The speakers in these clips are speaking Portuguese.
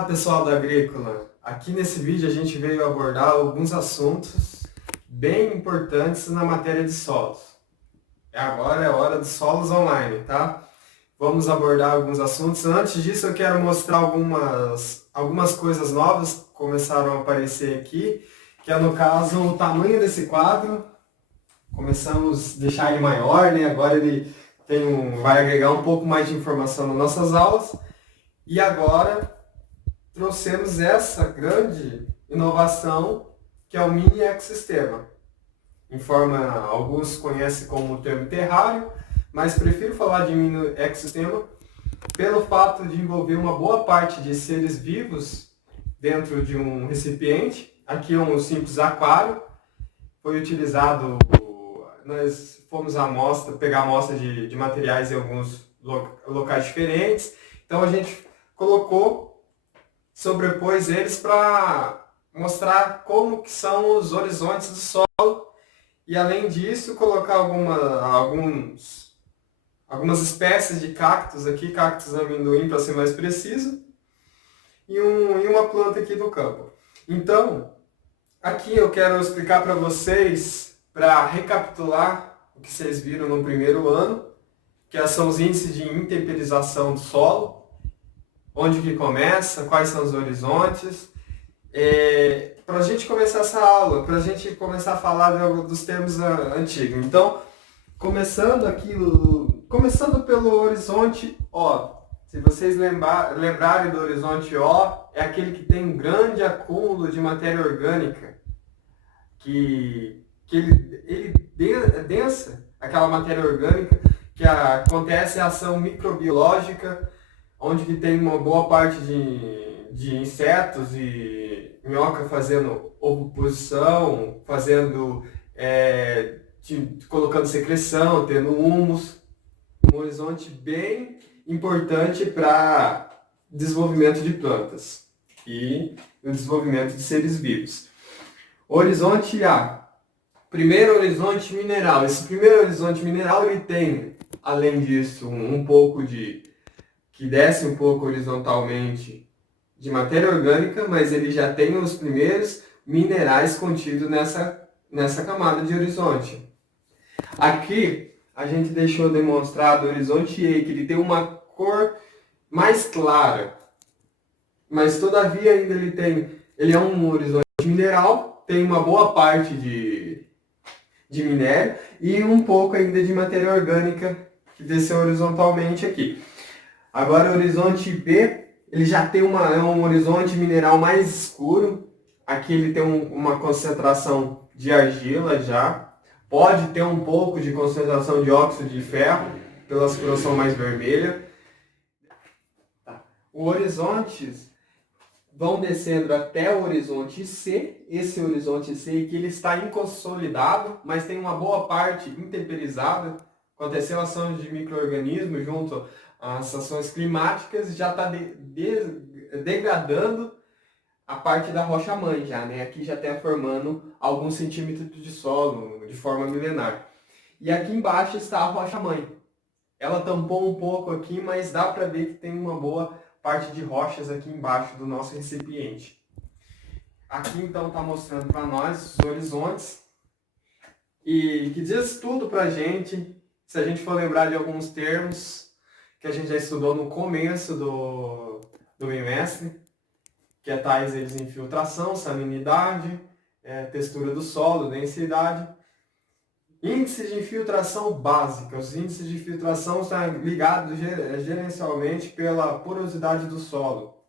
Olá pessoal da Agrícola, aqui nesse vídeo a gente veio abordar alguns assuntos bem importantes na matéria de solos. Agora é hora de solos online, tá? Vamos abordar alguns assuntos. Antes disso eu quero mostrar algumas coisas novas que começaram a aparecer aqui, que é no caso o tamanho desse quadro. Começamos a deixar ele maior, né? Agora ele vai agregar um pouco mais de informação nas nossas aulas. E agora trouxemos essa grande inovação que é o mini ecossistema. Alguns conhecem como o termo terrário, mas prefiro falar de mini ecossistema pelo fato de envolver uma boa parte de seres vivos dentro de um recipiente. Aqui é um simples aquário, foi utilizado, nós fomos pegar amostra de materiais em alguns locais diferentes, então a gente sobrepôs eles para mostrar como que são os horizontes do solo e, além disso, colocar algumas espécies de cactos aqui, cactos amendoim para ser mais preciso, e uma planta aqui do campo. Então, aqui eu quero explicar para vocês, para recapitular o que vocês viram no primeiro ano, que são os índices de intemperização do solo, onde que começa, quais são os horizontes. Para a gente começar essa aula, para a gente começar a falar dos termos antigos. Então, começando pelo horizonte O. Se vocês lembrarem do horizonte O, é aquele que tem um grande acúmulo de matéria orgânica, que ele densa aquela matéria orgânica, que acontece a ação microbiológica, onde que tem uma boa parte de insetos e minhoca fazendo ovoposição, colocando secreção, tendo humus. Um horizonte bem importante para desenvolvimento de plantas e o desenvolvimento de seres vivos. Horizonte A. Primeiro horizonte mineral. Esse primeiro horizonte mineral ele tem, além disso, que desce um pouco horizontalmente de matéria orgânica, mas ele já tem os primeiros minerais contidos nessa camada de horizonte. Aqui a gente deixou demonstrado o horizonte E, que ele tem uma cor mais clara, mas todavia ainda ele é um horizonte mineral, tem uma boa parte de minério e um pouco ainda de matéria orgânica que desceu horizontalmente aqui. Agora o horizonte B, ele já tem um horizonte mineral mais escuro. Aqui ele tem uma concentração de argila já. Pode ter um pouco de concentração de óxido de ferro, pela coloração mais vermelha. Os horizontes vão descendo até o horizonte C. Esse horizonte C que ele está inconsolidado, mas tem uma boa parte intemperizada. Aconteceu ação de micro-organismos junto às ações climáticas, já está degradando a parte da rocha-mãe já, né? Aqui já está formando alguns centímetros de solo de forma milenar. E aqui embaixo está a rocha-mãe. Ela tampou um pouco aqui, mas dá para ver que tem uma boa parte de rochas aqui embaixo do nosso recipiente. Aqui então está mostrando para nós os horizontes e que diz tudo para a gente, se a gente for lembrar de alguns termos que a gente já estudou no começo do bimestre, que é tais eles infiltração, salinidade, textura do solo, densidade. Índices de infiltração básica. Os índices de infiltração estão ligados gerencialmente pela porosidade do solo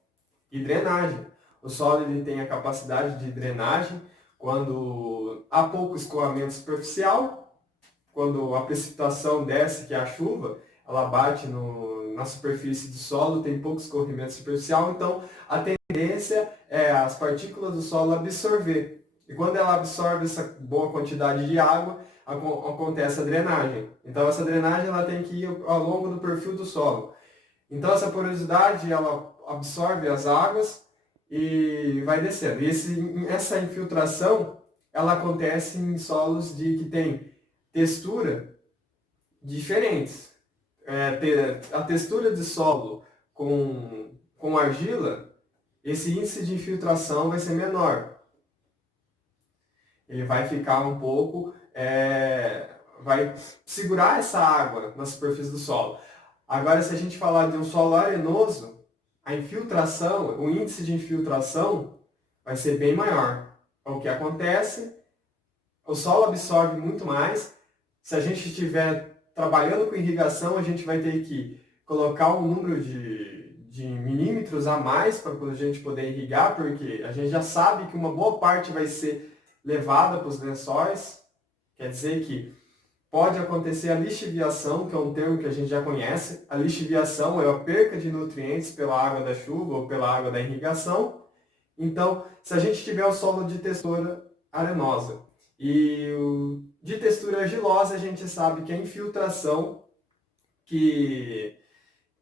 e drenagem. O solo ele tem a capacidade de drenagem quando há pouco escoamento superficial, quando a precipitação desce, que é a chuva, ela bate na superfície do solo, tem pouco escorrimento superficial, então a tendência é as partículas do solo absorver. E quando ela absorve essa boa quantidade de água, acontece a drenagem. Então essa drenagem ela tem que ir ao longo do perfil do solo. Então essa porosidade ela absorve as águas e vai descendo. Essa infiltração ela acontece em solos que tem textura diferentes. A textura de solo com argila esse índice de infiltração vai ser menor. Ele vai ficar um pouco, vai segurar essa água na superfície do solo. Agora, se a gente falar de um solo arenoso, a infiltração, o índice de infiltração vai ser bem maior. O que acontece? O solo absorve muito mais. Se a gente estiver trabalhando com irrigação, a gente vai ter que colocar um número de milímetros a mais para a gente poder irrigar, porque a gente já sabe que uma boa parte vai ser levada para os lençóis. Quer dizer que pode acontecer a lixiviação, que é um termo que a gente já conhece. A lixiviação é a perca de nutrientes pela água da chuva ou pela água da irrigação. Então, se a gente tiver o solo de textura arenosa e de textura argilosa, a gente sabe que a infiltração que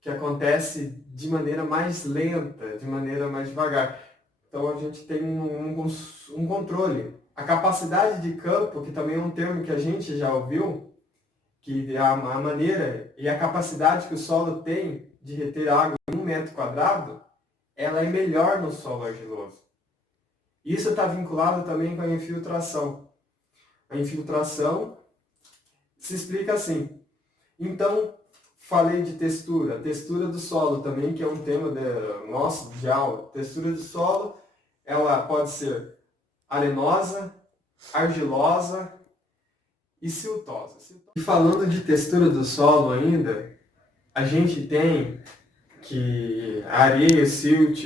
acontece de maneira mais lenta, de maneira mais devagar. Então, a gente tem um controle. A capacidade de campo, que também é um termo que a gente já ouviu, que a maneira e a capacidade que o solo tem de reter água em 1 metro quadrado, ela é melhor no solo argiloso. Isso está vinculado também com a infiltração. A infiltração se explica assim. Então, falei de textura. A textura do solo também, que é um tema nosso de aula. Textura do solo, ela pode ser arenosa, argilosa e siltosa. E falando de textura do solo ainda, a gente tem que a areia, silt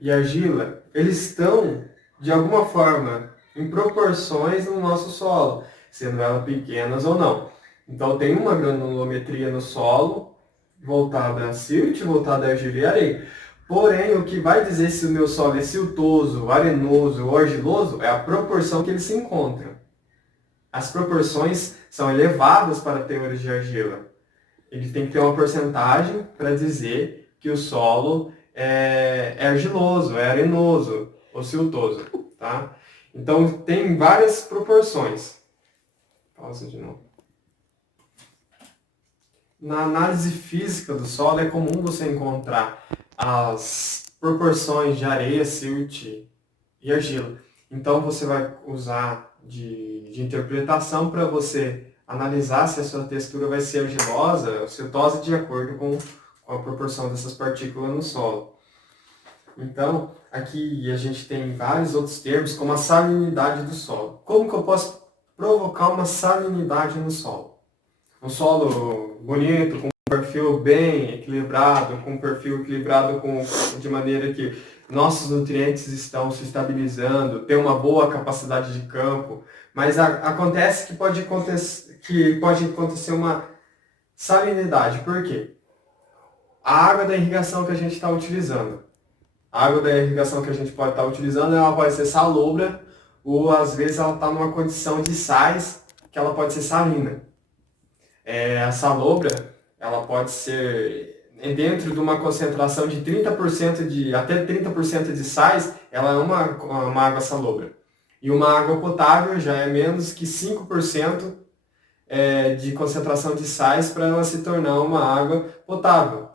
e argila, eles estão, de alguma forma, em proporções no nosso solo, sendo elas pequenas ou não. Então tem uma granulometria no solo, voltada a silt, voltada a argila e areia. Porém, o que vai dizer se o meu solo é siltoso, arenoso ou argiloso é a proporção que eles se encontram. As proporções são elevadas para teores de argila. Ele tem que ter uma porcentagem para dizer que o solo é argiloso, é arenoso ou siltoso. Tá? Então, tem várias proporções. Pausa de novo. Na análise física do solo, é comum você encontrar as proporções de areia, silt e argila. Então, você vai usar de interpretação para você analisar se a sua textura vai ser argilosa ou siltosa de acordo com a proporção dessas partículas no solo. Então, aqui a gente tem vários outros termos, como a salinidade do solo. Como que eu posso provocar uma salinidade no solo? Um solo bonito, com um perfil bem equilibrado, com um perfil equilibrado de maneira que nossos nutrientes estão se estabilizando, tem uma boa capacidade de campo, mas acontece que pode acontecer uma salinidade. Por quê? A água da irrigação que a gente está utilizando. A água da irrigação que a gente pode estar utilizando, ela pode ser salobra, ou às vezes ela está numa condição de sais, que ela pode ser salina. A salobra, ela pode ser, dentro de uma concentração de 30% até 30% de sais, ela é uma água salobra. E uma água potável já é menos que 5% de concentração de sais para ela se tornar uma água potável.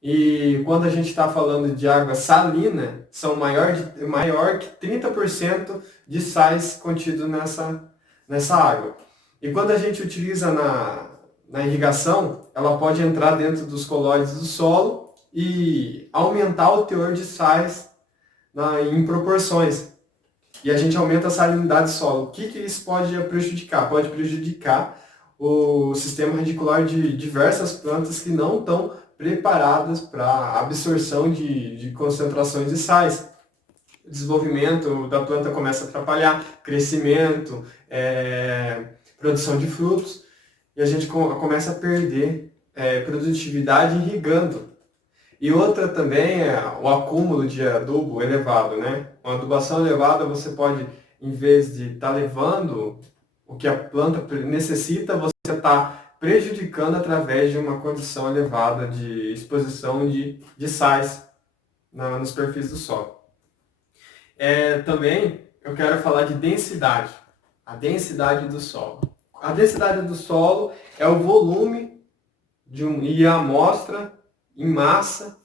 E quando a gente está falando de água salina, são maior que 30% de sais contidos nessa água. E quando a gente utiliza na irrigação, ela pode entrar dentro dos colóides do solo e aumentar o teor de sais em proporções. E a gente aumenta a salinidade do solo. O que isso pode prejudicar? Pode prejudicar o sistema radicular de diversas plantas que não estão preparadas para absorção de concentrações de sais. O desenvolvimento da planta começa a atrapalhar, crescimento, produção de frutos, e a gente começa a perder produtividade irrigando. E outra também é o acúmulo de adubo elevado, né? Uma adubação elevada, você pode, em vez de estar levando o que a planta necessita, você está prejudicando através de uma condição elevada de exposição de sais nos perfis do solo. Também eu quero falar de densidade, a densidade do solo. A densidade do solo é o volume e a amostra em massa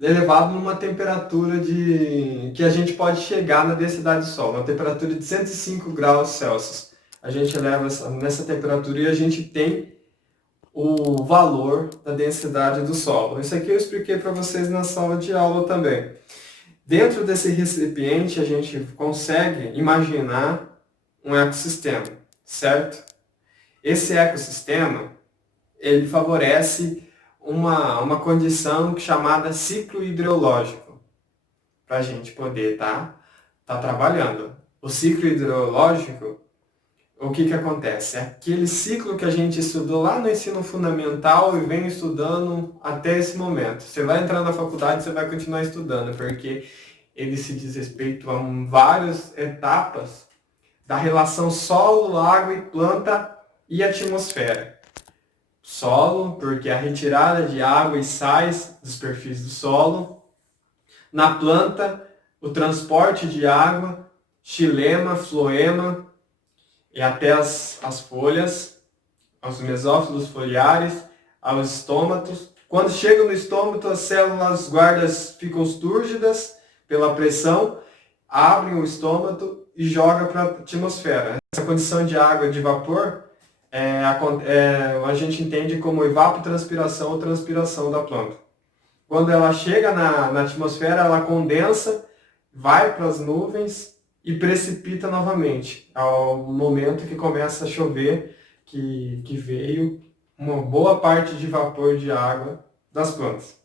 elevado numa temperatura que a gente pode chegar na densidade do solo, uma temperatura de 105 graus Celsius. A gente eleva nessa temperatura e a gente tem o valor da densidade do solo. Isso aqui eu expliquei para vocês na sala de aula também. Dentro desse recipiente a gente consegue imaginar um ecossistema, certo? Esse ecossistema, ele favorece uma condição chamada ciclo hidrológico, para a gente poder tá trabalhando. O ciclo hidrológico, o que acontece? É aquele ciclo que a gente estudou lá no ensino fundamental e vem estudando até esse momento. Você vai entrar na faculdade, você vai continuar estudando, porque ele se diz respeito a várias etapas da relação solo, água e planta e atmosfera. Solo, porque a retirada de água e sais dos perfis do solo. Na planta, o transporte de água, xilema, floema e até as folhas, aos mesófilos foliares, aos estômatos. Quando chega no estômato, as células guardas ficam túrgidas pela pressão, abrem o estômato e jogam para a atmosfera. Essa condição de água de vapor a gente entende como evapotranspiração ou transpiração da planta. Quando ela chega na atmosfera, ela condensa, vai para as nuvens e precipita novamente, ao momento que começa a chover, que veio uma boa parte de vapor de água das plantas.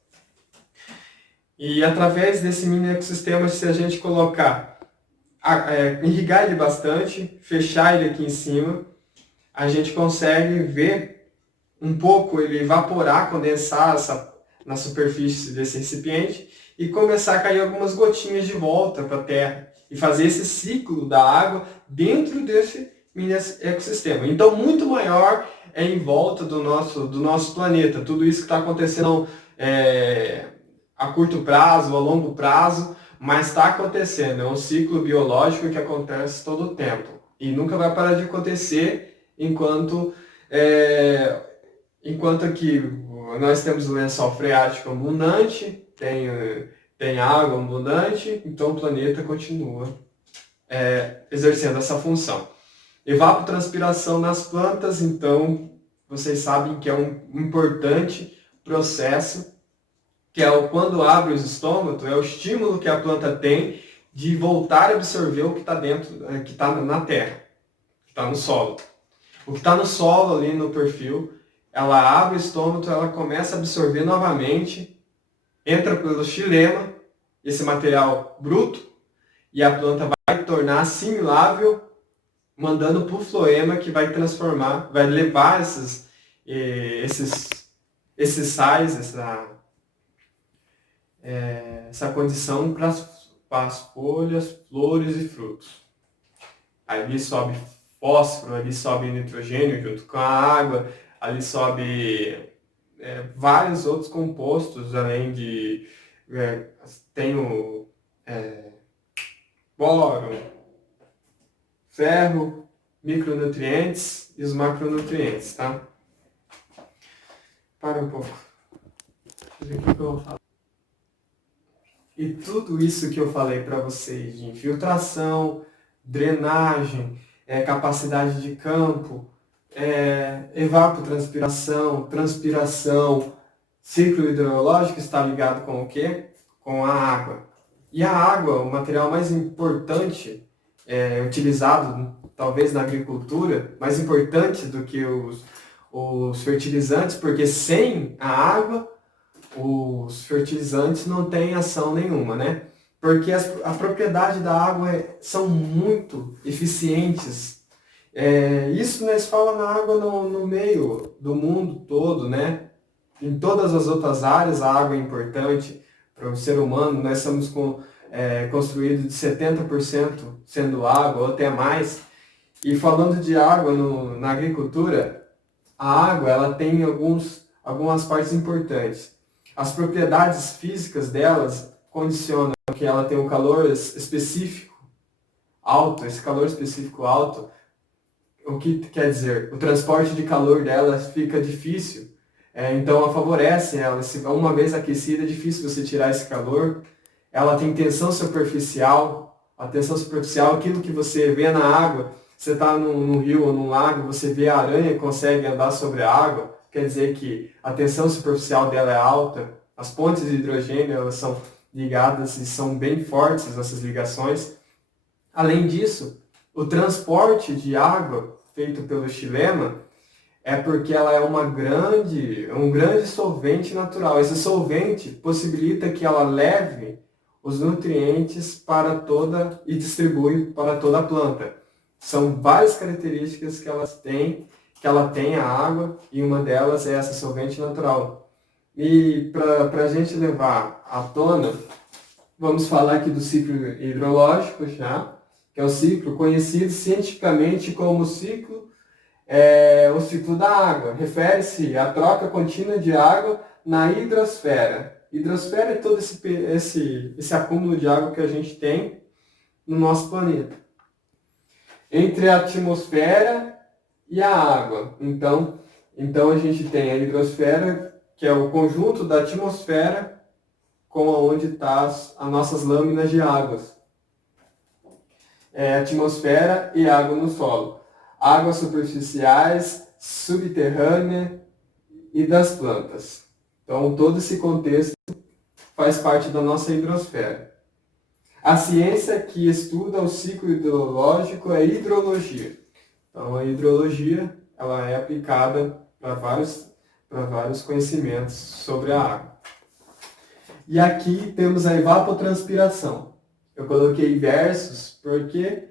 E através desse mini ecossistema, se a gente colocar, irrigar ele bastante, fechar ele aqui em cima, a gente consegue ver um pouco ele evaporar, condensar na superfície desse recipiente e começar a cair algumas gotinhas de volta para a terra e fazer esse ciclo da água dentro desse mini ecossistema. Então, muito maior é em volta do nosso planeta. Tudo isso que está acontecendo a curto prazo, a longo prazo, mas está acontecendo. É um ciclo biológico que acontece todo o tempo e nunca vai parar de acontecer enquanto aqui nós temos o lençol freático abundante, tem água abundante, então o planeta continua exercendo essa função. Evapotranspiração nas plantas, então, vocês sabem que é um importante processo, que é quando abre os estômatos, é o estímulo que a planta tem de voltar a absorver o que está dentro, que está na terra, que está no solo. O que está no solo ali no perfil, ela abre o estômago, ela começa a absorver novamente, entra pelo xilema, esse material bruto, e a planta vai tornar assimilável, mandando para o floema, que vai transformar, vai levar esses sais, essa condição para as folhas, flores e frutos. Ali sobe fósforo, ali sobe nitrogênio junto com a água, ali sobe vários outros compostos, além de tem o boro, ferro, micronutrientes e os macronutrientes, tá? Para um pouco. Deixa eu ver o que eu vou falar. E tudo isso que eu falei para vocês de infiltração, drenagem, capacidade de campo, evapotranspiração, transpiração, ciclo hidrológico está ligado com o quê? Com a água. E a água, o material mais importante utilizado talvez na agricultura, mais importante do que os fertilizantes, porque sem a água os fertilizantes não têm ação nenhuma, né? Porque a propriedade da água são muito eficientes. Isso nós falamos na água no meio do mundo todo, né? Em todas as outras áreas a água é importante para o ser humano. Nós somos construídos de 70% sendo água, ou até mais. E falando de água na agricultura, a água ela tem algumas partes importantes. As propriedades físicas delas condicionam que ela tenha um calor específico alto. Esse calor específico alto, o que quer dizer? O transporte de calor dela fica difícil Então ela favorece ela. Se uma vez aquecida, é difícil você tirar esse calor. Ela tem tensão superficial. A tensão superficial, aquilo que você vê na água, você está num rio ou num lago, você vê a aranha e consegue andar sobre a água, quer dizer que a tensão superficial dela é alta. As pontes de hidrogênio, elas são ligadas e são bem fortes essas ligações. Além disso, o transporte de água feito pelo xilema é porque ela é um grande solvente natural. Esse solvente possibilita que ela leve os nutrientes para toda e distribui para toda a planta. São várias características que ela tem a água, e uma delas é essa solvente natural. E para a gente levar à tona, vamos falar aqui do ciclo hidrológico já, que é o ciclo conhecido cientificamente como o ciclo da água. Refere-se à troca contínua de água na hidrosfera. Hidrosfera é todo esse acúmulo de água que a gente tem no nosso planeta. Entre a atmosfera e a água. Então a gente tem a hidrosfera, que é o conjunto da atmosfera com onde estão as nossas lâminas de águas. Atmosfera e água no solo. Águas superficiais, subterrânea e das plantas. Então, todo esse contexto faz parte da nossa hidrosfera. A ciência que estuda o ciclo hidrológico é a hidrologia. Então, a hidrologia ela é aplicada para vários conhecimentos sobre a água. E aqui temos a evapotranspiração. Eu coloquei versos porque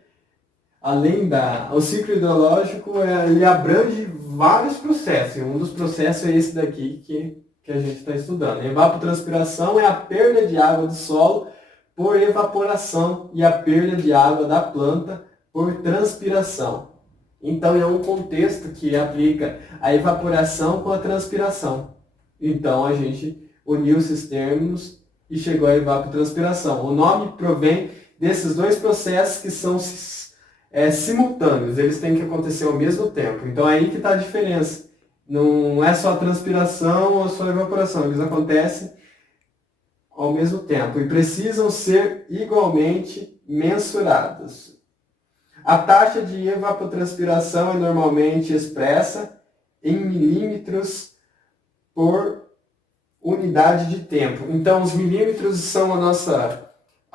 o ciclo hidrológico ele abrange vários processos. E um dos processos é esse daqui que a gente está estudando. A evapotranspiração é a perda de água do solo por evaporação e a perda de água da planta por transpiração. Então é um contexto que aplica a evaporação com a transpiração. Então a gente uniu esses termos e chegou à evapotranspiração. O nome provém desses dois processos que são simultâneos, eles têm que acontecer ao mesmo tempo. Então é aí que está a diferença. Não é só a transpiração ou só a evaporação, eles acontecem ao mesmo tempo e precisam ser igualmente mensurados. A taxa de evapotranspiração é normalmente expressa em milímetros por unidade de tempo. Então, os milímetros são a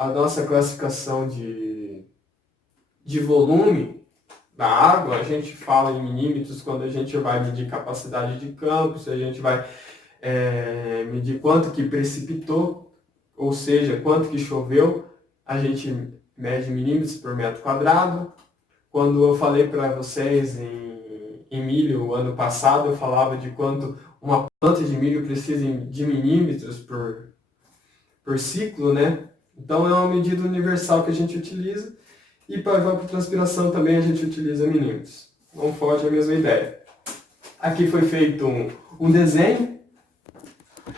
nossa classificação de volume da água. A gente fala em milímetros quando a gente vai medir capacidade de campo, se a gente vai medir quanto que precipitou, ou seja, quanto que choveu, a gente mede milímetros por metro quadrado. Quando eu falei para vocês em milho, ano passado, eu falava de quanto uma planta de milho precisa de milímetros por ciclo, né? Então é uma medida universal que a gente utiliza, e para a evapotranspiração também a gente utiliza milímetros. Não foge a mesma ideia. Aqui foi feito um desenho.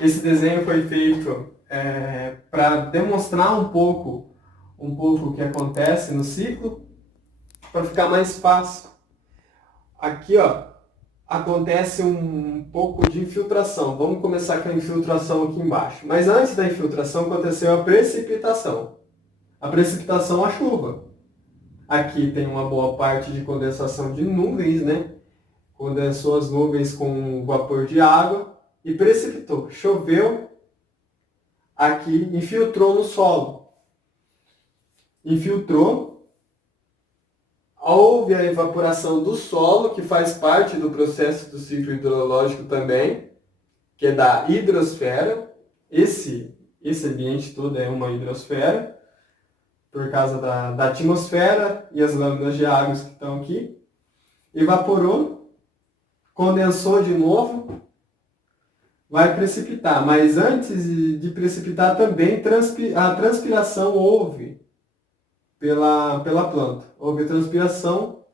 Esse desenho foi feito para demonstrar um pouco o que acontece no ciclo, para ficar mais fácil. Aqui, acontece um pouco de infiltração. Vamos começar com a infiltração aqui embaixo. Mas antes da infiltração aconteceu a precipitação. A precipitação, a chuva. Aqui tem uma boa parte de condensação de nuvens, né? Condensou as nuvens com vapor de água e precipitou. Choveu, aqui infiltrou no solo. Infiltrou. Houve a evaporação do solo, que faz parte do processo do ciclo hidrológico também, que é da hidrosfera. Esse ambiente todo é uma hidrosfera, por causa da atmosfera e as lâminas de água que estão aqui. Evaporou, condensou de novo, vai precipitar. Mas antes de precipitar também, a transpiração houve pela planta. Houve transpiração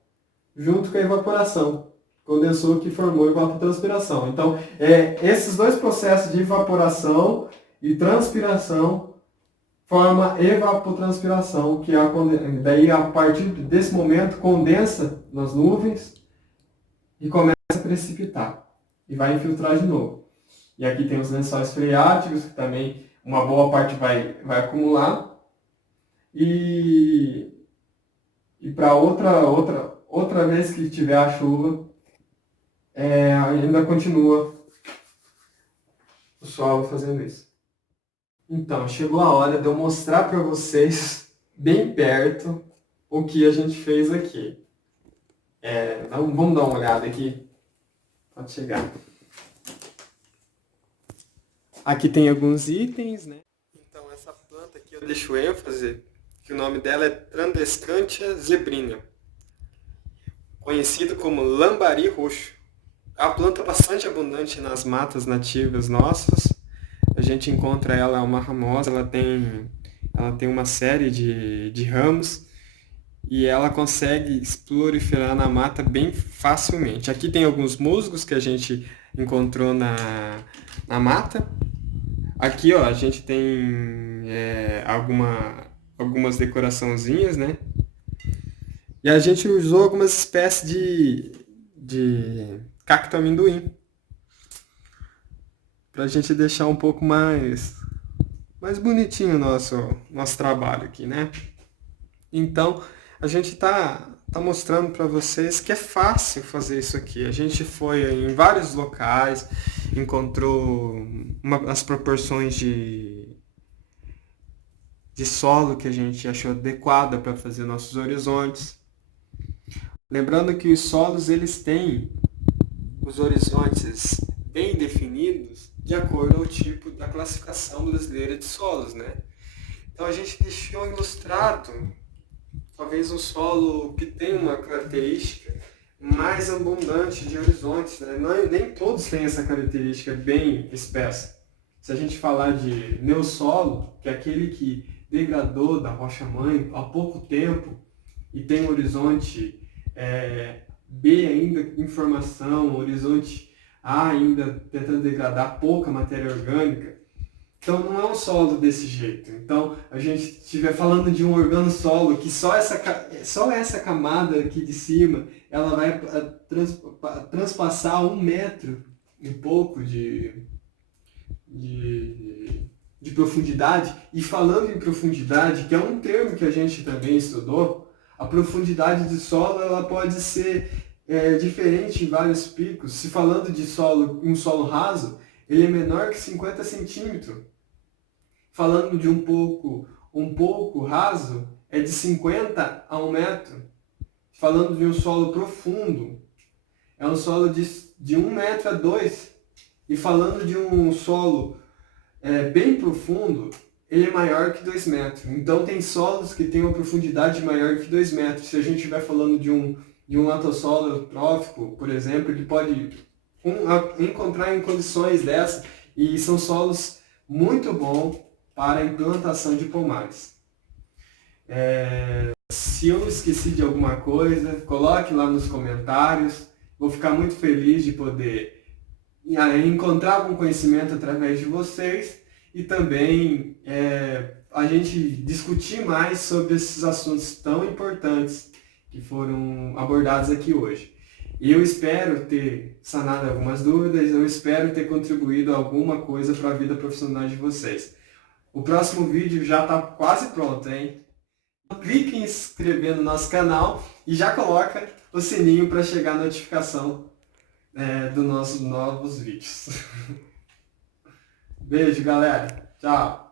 junto com a evaporação. Condensou que formou evapotranspiração. Então, esses dois processos de evaporação e transpiração formam evapotranspiração, que daí a partir desse momento condensa nas nuvens e começa a precipitar. E vai infiltrar de novo. E aqui tem os lençóis freáticos, que também uma boa parte vai acumular. E para outra vez que tiver a chuva, ainda continua o solo fazendo isso. Então, chegou a hora de eu mostrar para vocês, bem perto, o que a gente fez aqui. Vamos dar uma olhada aqui. Pode chegar. Aqui tem alguns itens, né? Então, essa planta aqui eu deixo ênfase, que o nome dela é Trandescantia zebrina, conhecido como lambari roxo. É uma planta bastante abundante nas matas nativas nossas. A gente encontra ela, é uma ramosa, ela tem uma série de ramos e ela consegue proliferar na mata bem facilmente. Aqui tem alguns musgos que a gente encontrou na mata. Aqui, ó, a gente tem algumas decoraçãozinhas, né? E a gente usou algumas espécies de cacto amendoim, pra gente deixar um pouco mais bonitinho o nosso trabalho aqui, né? Então, a gente tá mostrando para vocês que é fácil fazer isso aqui. A gente foi em vários locais, encontrou as proporções de solo que a gente achou adequada para fazer nossos horizontes. Lembrando que os solos, eles têm os horizontes bem definidos de acordo ao tipo da classificação brasileira de solos, né? Então a gente deixou ilustrado talvez um solo que tem uma característica mais abundante de horizontes, né? Nem todos têm essa característica bem espessa. Se a gente falar de neossolo, que é aquele que degradou da rocha-mãe há pouco tempo e tem um horizonte B ainda em formação, horizonte A ainda tentando degradar pouca matéria orgânica, então não é um solo desse jeito. Então a gente estiver falando de um organosolo que só essa camada aqui de cima ela vai transpassar 1 metro e pouco de profundidade. E falando em profundidade, que é um termo que a gente também estudou, a profundidade de solo ela pode ser diferente em vários picos. Se falando de um solo raso, ele é menor que 50 centímetros. Falando de um pouco raso, é de 50 a 1 metro. Falando de um solo profundo, é um solo de 1 metro a 2. E falando de um solo bem profundo, ele é maior que 2 metros. Então tem solos que têm uma profundidade maior que 2 metros. Se a gente estiver falando de um latossolo eutrófico, por exemplo, ele pode encontrar em condições dessas, e são solos muito bons para a implantação de pomares. Se eu esqueci de alguma coisa, coloque lá nos comentários. Vou ficar muito feliz de poder encontrar algum conhecimento através de vocês e também a gente discutir mais sobre esses assuntos tão importantes que foram abordados aqui hoje. E eu espero ter sanado algumas dúvidas, eu espero ter contribuído alguma coisa para a vida profissional de vocês. O próximo vídeo já está quase pronto, hein? Clique em se inscrever no nosso canal e já coloca o sininho para chegar a notificação dos nossos novos vídeos. Beijo, galera. Tchau.